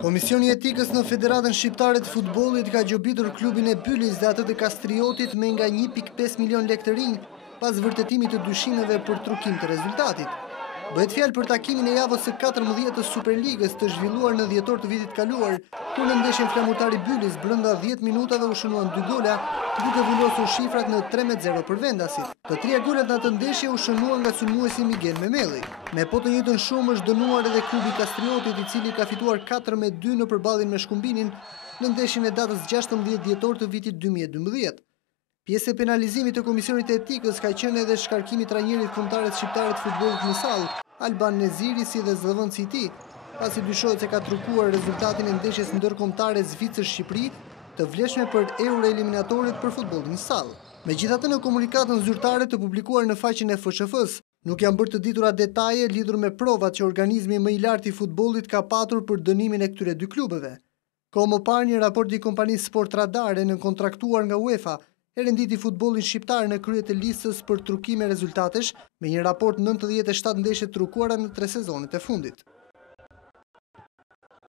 Komisioni i Etikës në Federatën Shqiptare të Futbollit ka gjobitur klubin e Bylis dhe atë të Kastriotit me nga 1.5 milion lekë të rinj pas vërtetimit të dyshimeve për trukim të rezultatit. Bëhet fjalë për takimin e javës së 14 të Superligës të zhvilluar në dhjetor të vitit kaluar, kur në ndeshjen flamurtari Bylis brenda 10 minutave u shënuan 2 gola, duke vullosur shifrat në 3-0 për vendasit. Të trija golat në atë ndeshje u shënuan nga sulmuesi Miguel Memeli. Me po të njëjtën shumë është dënuar edhe klubi Kastriotit, i cili ka fituar 4-2 në përballjen me Shkumbinin në ndeshjen e datës 16 dhjetor të vitit 2012. Pjesë e penalizimit të Komisionit të Etikës ka qenë edhe shkarkimi i trajnerit kombëtar të shqiptarët të futbollit në sallë, Alban Neziri, si dhe zëvendësi i tij, pasi dyshohet se ka trukuar rezultatin e ndeshjes ndërkombëtare Zvicër-Shqipëri, të vlefshme për euro eliminatorit për futbollin në sallë. Megjithatë, në komunikatën zyrtare të publikuar në faqen e FSHF-s, nuk janë bërë të ditura detaje lidhur me provat që organizmi më i lartë i futbollit ka patur për dënimin e këtyre dy klubeve. Kohë më parë, një raport i kompanisë Sport Radare në kontraktuar nga UEFA e renditi futbollin shqiptar në krye të listës për trukime rezultatesh, me një raport 97 ndeshje trukuara në 3 sezonet e fundit.